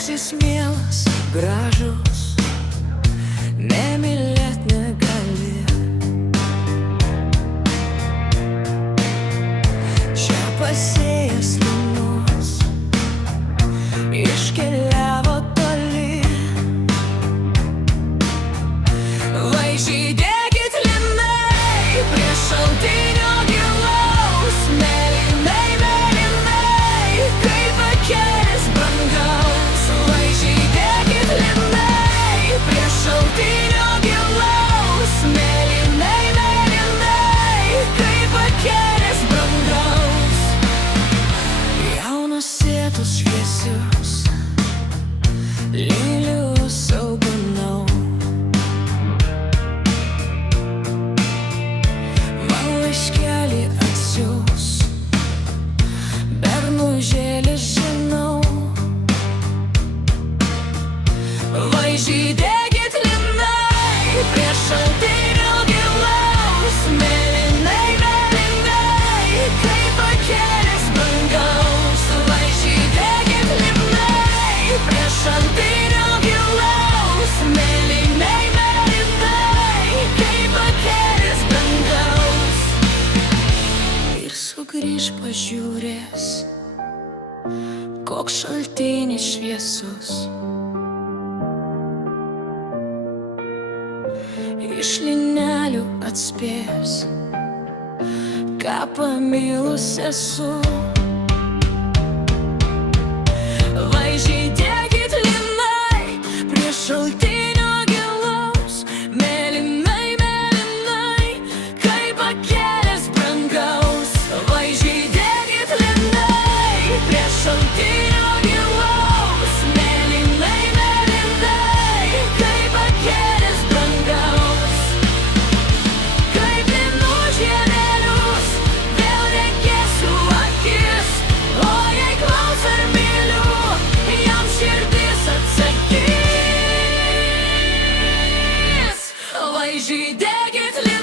koks jis mielas, gražus, nemylėt negali. Čia pasėjęs linus, iškeliavo toli. Vaizdžiai degit linai prie šaltinio gilaus, mėlynai, mėlynai, kaip pakelis brangaus. Vaizdžiai degit linai prie šaltinio gilaus, mėlynai, mėlynai, kaip pakelis brangaus. Jaunas sėtus šviesius, lilius auginau. Laiškelį atsiųs, bernužėlį žinau. Vaizdžiai degit linai prie šaltinio gilaus, mėlynai, mėlynai, kaip pakelis brangaus. Vaizdžiai degit linai prie šaltinio gilaus, mėlynai, mėlynai, kaip pakelis brangaus. Ir sugrįž pažiūrės, koks šaltinis šviesus. Iš linelių atspės, ką pamilus esu. Vaizdžiai degit linai prie šaltinio gilaus, mėlynai, mėlynai, kaip pakelis brangaus. Vaizdžiai degit linai prie šaltinio gilaus, mėlynai, mėlynai, kaip pakelis brangaus. Kaip linų žiedelius vėl regėsiu akis, o jei klaus ar myliu, jam širdis atsakys. Vaizdžiai degit linai